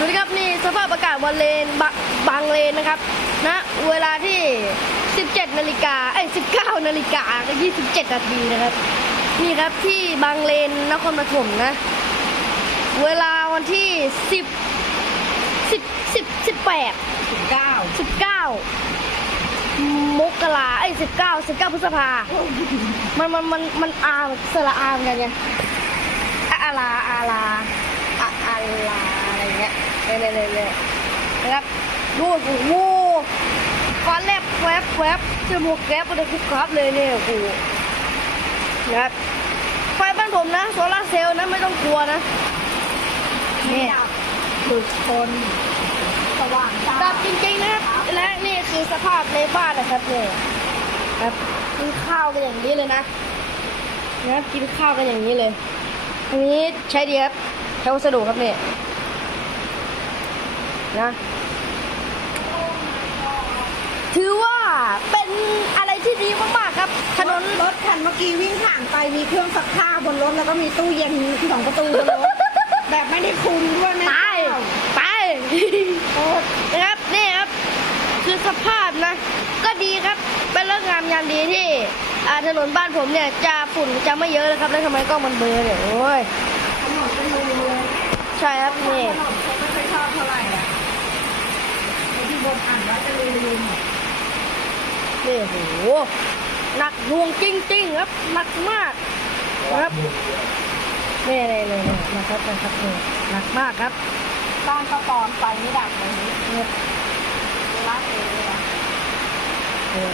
สวัสดีครับนี่สภาพอากาศวันเลนบะบางเลนนะครับณเวลาที่ 17นาฬิกาเอ้ย19นาฬิกาก็27นาทีนะครับ นี่ครับที่บางเลนนครปฐมนะ เวลาวันที่ 10 10 10 18เก้า19มกราเอ้ย19 19พฤษภามันมันมันมันอาสระอามกันไงอะอาลาอาลาอะอาลาอะไรเงี้ย เลยเลยเลยเลยนะครับดูโอ้โหฟ้าแลบแวบแวบจมูกแก๊บอะไรคุกครับเลยเนี่ยโอ้โหนะครับไฟบ้านผมนะโซลาร์เซลล์นะไม่ต้องกลัวนะไม่เนี่ยดับหลุดคนสว่างจ้าดับจริงๆนะครับและนี่คือสภาพในบ้านนะครับเนี่ยครับกินข้าวกันอย่างนี้เลยนะนะครับกินข้าวกันอย่างนี้เลยอันนี้ใช้ดีครับใช้วัสดุครับเนี่ย นะ ถือว่าเป็นอะไรที่ดีมากๆครับถนนรถคันเมื่อกี้วิ่งผ่านไปมีเครื่องซักผ้าบนรถแล้วก็มีตู้เย็นสองประตูบนรถ แบบไม่ได้คุมด้วยนะตายตายนะครับนี่ครับ คือสภาพนะ ก็ดีครับเป็นเรื่องงามยามดีที่อ่าถนนบ้านผมเนี่ยจะฝุ่นจะไม่เยอะนะครับ แล้วทำไมกล้องมันเบลอเนี่ยโอ้ยถนนเป็นรูเลยใช่ครับนี่ ถนนเขาไม่ค่อยชอบเท่าไหร่อะไอ้ที่บนอ่านว่าจะรูรูหมดนี่โหหนักหน่วงจริงๆครับหนักมากนะครับนี่นี่นี่นี่นะครับนะครับนี่หนักมากครับบ้านก็ปอนไฟไม่ดับเลยนี่นี่รักเลยอะนี่